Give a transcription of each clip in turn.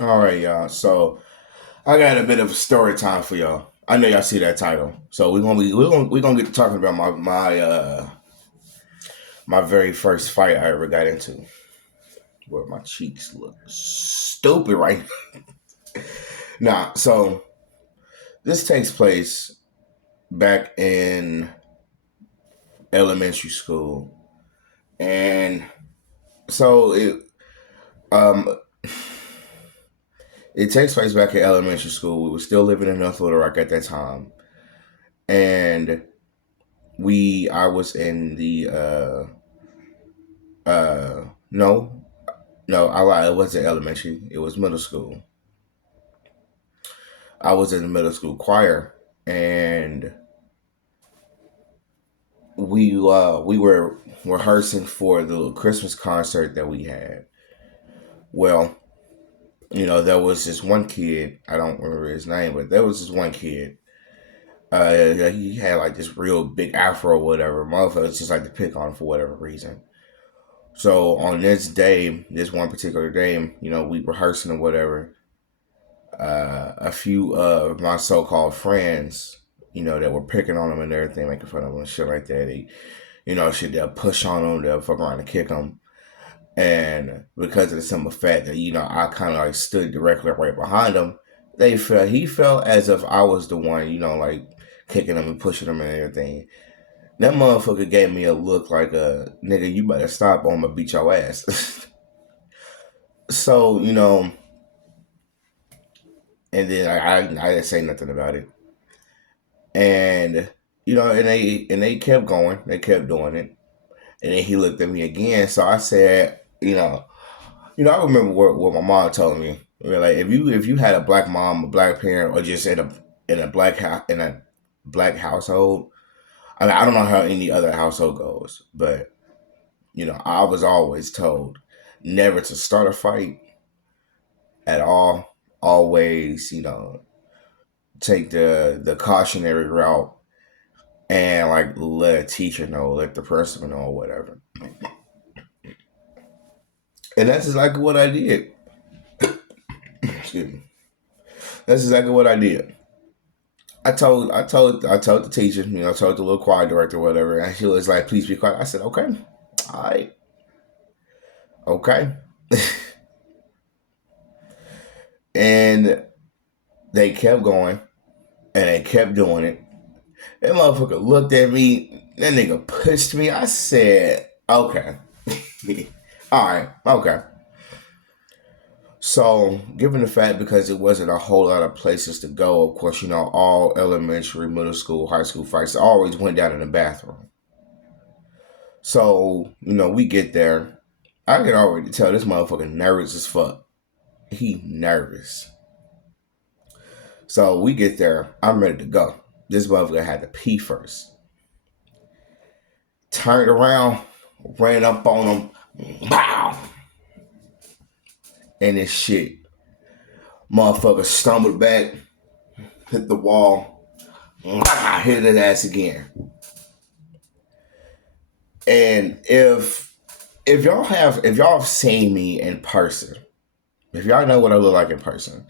All right, y'all. So I got a bit of a story time for y'all. I know y'all see that title. So we're gonna get to talking about my very first fight I ever got into. Where my cheeks look stupid right now. So this takes place back in elementary school, and so um it takes place back in elementary school. We were still living in North Little Rock at that time, and I was in the no, no, I lied. It wasn't elementary. It was middle school. I was in the middle school choir, and we were rehearsing for the Christmas concert that we had. Well, there was this one kid. I don't remember his name, but there was this one kid. He had like this real big afro, or whatever. Motherfuckers just like to pick on him for whatever reason. So on this day, this one particular day, we rehearsing or whatever. A few of my so-called friends, that were picking on him and everything, making fun of him and shit like that. Shit, they'll push on him, they'll fuck around and kick him. And because of the simple fact that, I kind of like stood directly right behind him, he felt as if I was the one, like kicking him and pushing him and everything. That motherfucker gave me a look like a nigga, you better stop or I'm gonna beat your ass. So, and then I didn't say nothing about it. And and they kept going, they kept doing it. And then he looked at me again. So I said, I remember what my mom told me. Like if you had a black mom, a black parent, or just in a black household. I mean, I don't know how any other household goes, but I was always told never to start a fight at all. Always, take the cautionary route and like let a teacher know, let the principal know, or whatever. And that's exactly what I did. Excuse me. That's exactly what I did. I told the teacher, I told the little choir director, whatever, and she was like, "Please be quiet." I said, "Okay, all right, okay." And they kept going, and they kept doing it. That motherfucker looked at me. That nigga pushed me. I said, "Okay, all right, okay." So, given the fact because it wasn't a whole lot of places to go, of course, all elementary, middle school, high school fights always went down in the bathroom. So, we get there. I can already tell this motherfucker nervous as fuck. He nervous. So we get there. I'm ready to go. This motherfucker had to pee first. Turned around, ran up on him. Wow. And this shit. Motherfucker stumbled back, hit the wall, hit his ass again. And if y'all have seen me in person, if y'all know what I look like in person,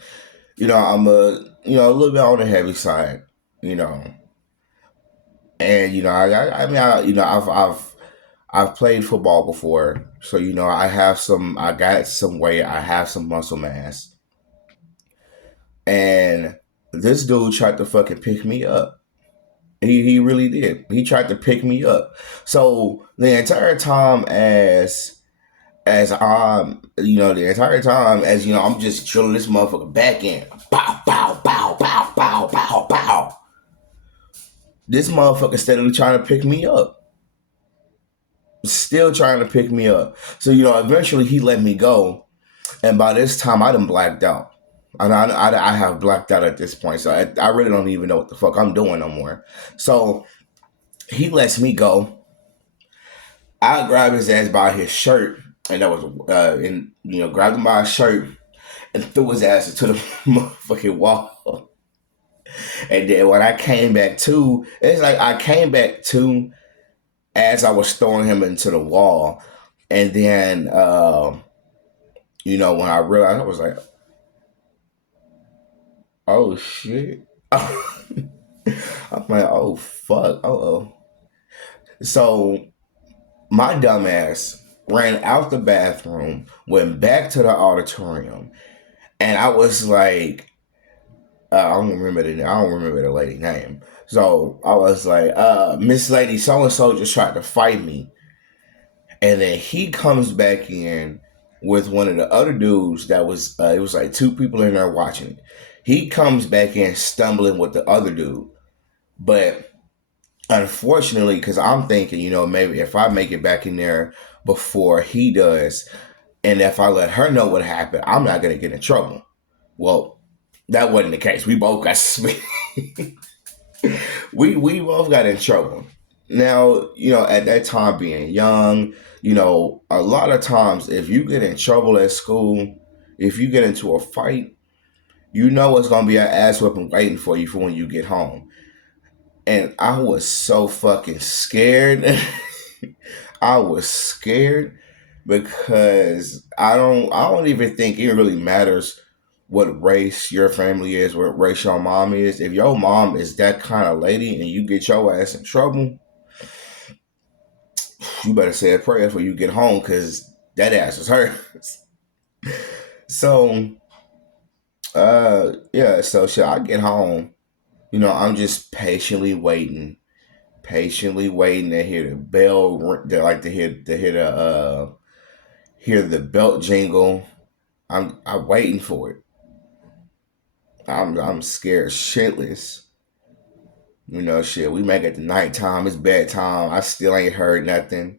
I'm a little bit on the heavy side, you know. And I mean, I've played football before, so I got some weight, I have some muscle mass, and this dude tried to fucking pick me up. He really did. He tried to pick me up. So the entire time the entire time as I'm just drilling this motherfucker back in. Bow, bow, bow, bow, bow, bow, bow. This motherfucker steadily trying to pick me up. Still trying to pick me up. So, eventually he let me go. And by this time, I done blacked out. And I have blacked out at this point. So I really don't even know what the fuck I'm doing no more. So he lets me go. I grab his ass by his shirt. And that was, grabbed him by his shirt and threw his ass into the motherfucking wall. And then when I came back to, it's like I came back to as I was throwing him into the wall. And then, when I realized, I was like, Oh shit. I'm like, oh fuck. Oh. So my dumbass ran out the bathroom, went back to the auditorium, and I was like, I don't remember the lady name. So I was like, Miss Lady so and so just tried to fight me. And then he comes back in with one of the other dudes that was it was like two people in there watching it. He comes back in stumbling with the other dude. But unfortunately, because I'm thinking, maybe if I make it back in there before he does, and if I let her know what happened, I'm not gonna get in trouble. Well, that wasn't the case. We both got we both got in trouble. Now, at that time being young, a lot of times if you get in trouble at school, if you get into a fight, it's gonna be an ass whipping waiting for you for when you get home. And I was so fucking scared. I was scared because I don't even think it really matters what race your family is, what race your mom is. If your mom is that kind of lady and you get your ass in trouble, you better say a prayer before you get home because that ass is hers. So, yeah, so shit, I get home, I'm just patiently waiting to hear the bell, like hear the belt jingle. I'm waiting for it. I'm scared shitless. Shit, we make it to nighttime, it's bedtime. I still ain't heard nothing.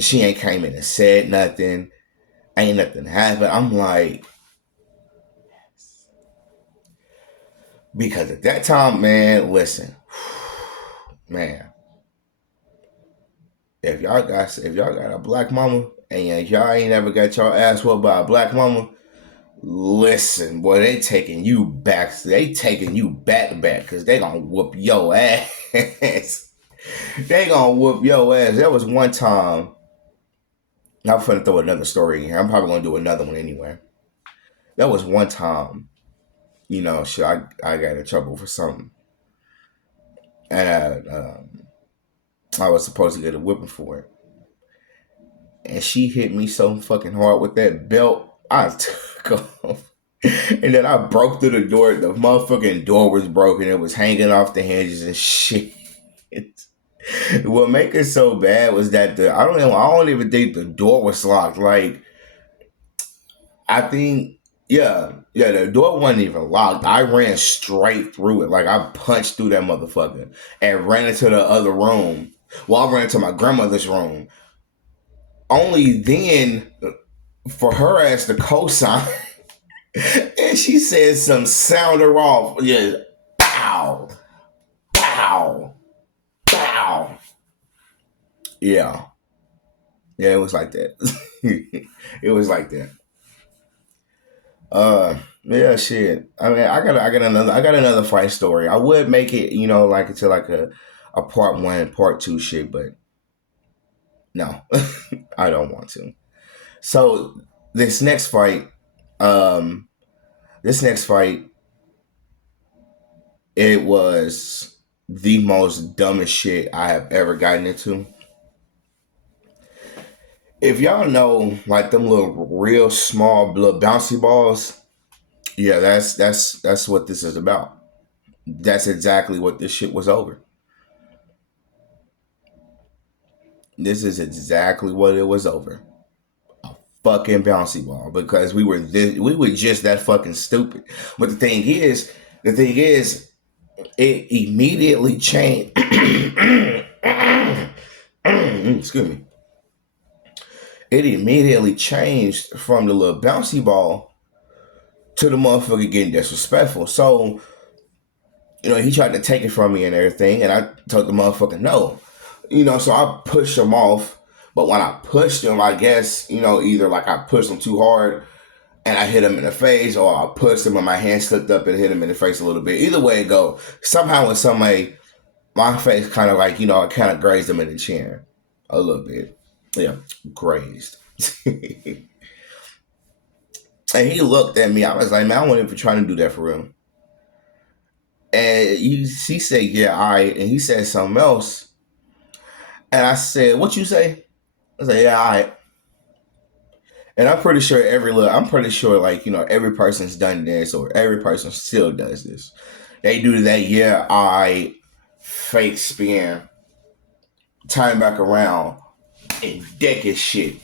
She ain't came in and said nothing. Ain't nothing happened. I'm like, because at that time, man, listen, man, if y'all got a black mama and y'all ain't ever got your ass whooped by a black mama, listen, boy, they taking you back. They taking you back to back because they gonna whoop your ass. They gonna whoop your ass. There was one time. I'm finna throw another story in here. I'm probably gonna do another one anyway. There was one time, shit, I got in trouble for something, and I was supposed to get a whipping for it, and she hit me so fucking hard with that belt. I took off. And then I broke through the door. The motherfucking door was broken. It was hanging off the hinges and shit. What made it so bad was that I don't even think the door was locked. Like I think yeah, the door wasn't even locked. I ran straight through it. Like I punched through that motherfucker and ran into the other room. Well, I ran into my grandmother's room. Only then for her ass to co-sign. And she said some sound her off. Yeah. Pow. Pow. Pow. Yeah. Yeah, it was like that. It was like that. Yeah, shit. I mean, I got another fight story. I would make it, like into like a part one, part two shit, but no, I don't want to. So this next fight, um, this next fight, it was the most dumbest shit I have ever gotten into. If y'all know, like them little real small little bouncy balls, yeah, that's what this is about. That's exactly what this shit was over. This is exactly what it was over. Fucking bouncy ball because we were just that fucking stupid. But the thing is, it immediately changed. Excuse me. It immediately changed from the little bouncy ball to the motherfucker getting disrespectful. So he tried to take it from me and everything, and I told the motherfucker no. So I pushed him off. But when I pushed him, I guess, either like I pushed him too hard and I hit him in the face, or I pushed him and my hand slipped up and hit him in the face a little bit. Either way it go, somehow in some way, my face kind of like, I kind of grazed him in the chin a little bit. Yeah, grazed. And he looked at me. I was like, man, I wasn't even trying to do that for real. And she said, yeah, all right. And he said something else. And I said, what you say? I said, yeah, all right. And I'm pretty sure I'm pretty sure, like, every person's done this or every person still does this. They do that, yeah, all right, fake spin, turn back around, and deck his shit.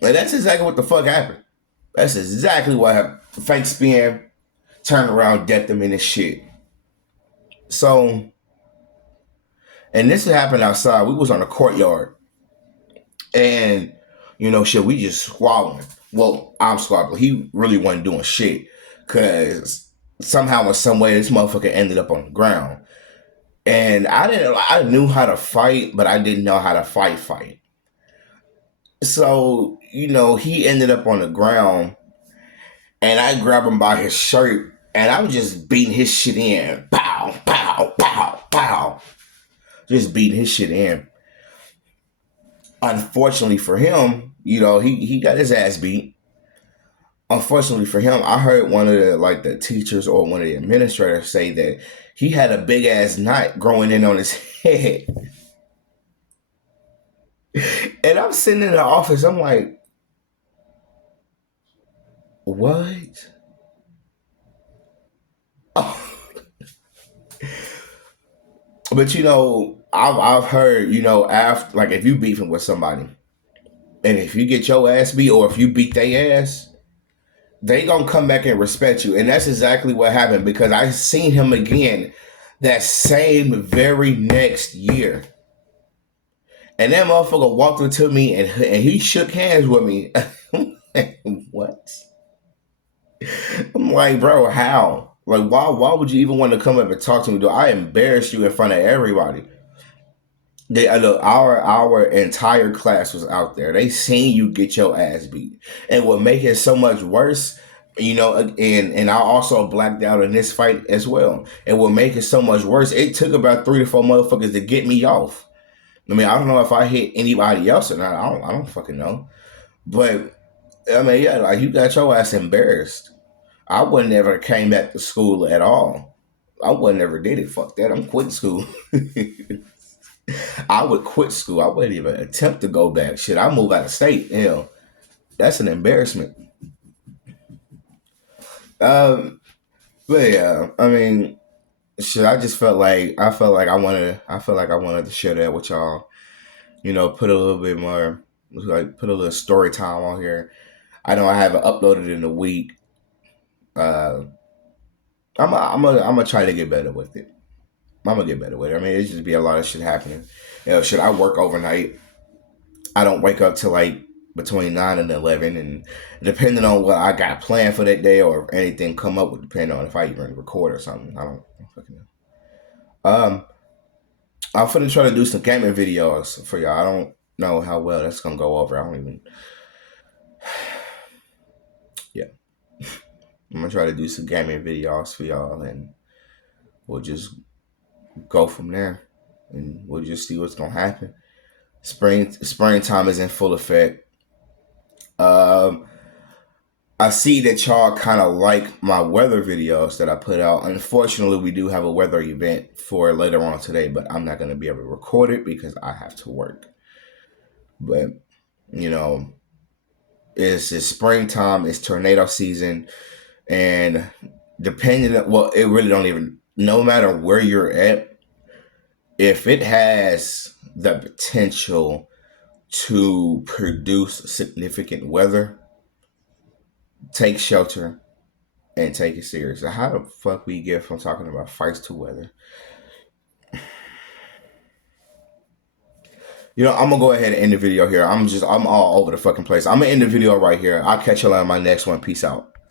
And that's exactly what the fuck happened. That's exactly what happened. Fake spin, turn around, deck them in his shit. So, and this happened outside. We was on the courtyard. And, shit, we just squabbling. Well, I'm squabbling. He really wasn't doing shit. Because somehow in some way, this motherfucker ended up on the ground. And I knew how to fight, but I didn't know how to fight. So, he ended up on the ground. And I grabbed him by his shirt. And I was just beating his shit in. Pow, pow, pow, pow. Just beating his shit in. Unfortunately for him, he got his ass beat. Unfortunately for him, I heard one of the teachers or one of the administrators say that he had a big ass knot growing in on his head. And I'm sitting in the office, I'm like, what? Oh. But I've heard, after, like, if you beefing with somebody and if you get your ass beat or if you beat their ass, they gonna come back and respect you. And that's exactly what happened, because I seen him again that same very next year. And that motherfucker walked up to me and he shook hands with me. What? I'm like, bro, how? Like, why would you even want to come up and talk to me? I embarrassed you in front of everybody. Our entire class was out there. They seen you get your ass beat. And what make it so much worse, and I also blacked out in this fight as well. And what make it so much worse, it took about 3 to 4 motherfuckers to get me off. I mean, I don't know if I hit anybody else or not. I don't fucking know. But I mean, yeah, like, you got your ass embarrassed. I would never came back to school at all. I would never did it. Fuck that. I'm quitting school. I would quit school. I wouldn't even attempt to go back. Shit, I move out of state. Hell, that's an embarrassment. But yeah, I mean, shit. I just felt like I wanted to share that with y'all. Put a little bit more, like, put a little story time on here. I know I haven't uploaded in a week. Uh, I'm gonna try to get better with it. I'm gonna get better with it. I mean, it just be a lot of shit happening. Should I work overnight? I don't wake up till like between 9 and 11, and depending on what I got planned for that day or if anything come up, would depend on if I even record or something. I don't fucking know. I'm finna try to do some gaming videos for y'all. I don't know how well that's gonna go over. I don't even. Yeah, I'm gonna try to do some gaming videos for y'all, and we'll just go from there, and we'll just see what's gonna happen. Springtime is in full effect. Um, I see that y'all kind of like my weather videos that I put out. Unfortunately, we do have a weather event for later on today, but I'm not going to be able to record it because I have to work. But, you know, it's springtime, it's tornado season, and it really don't even, no matter where you're at, if it has the potential to produce significant weather, take shelter and take it serious. How the fuck we get from talking about fights to weather? I'm gonna go ahead and end the video here. I'm all over the fucking place. I'm gonna end the video right here. I'll catch y'all on my next one. Peace out.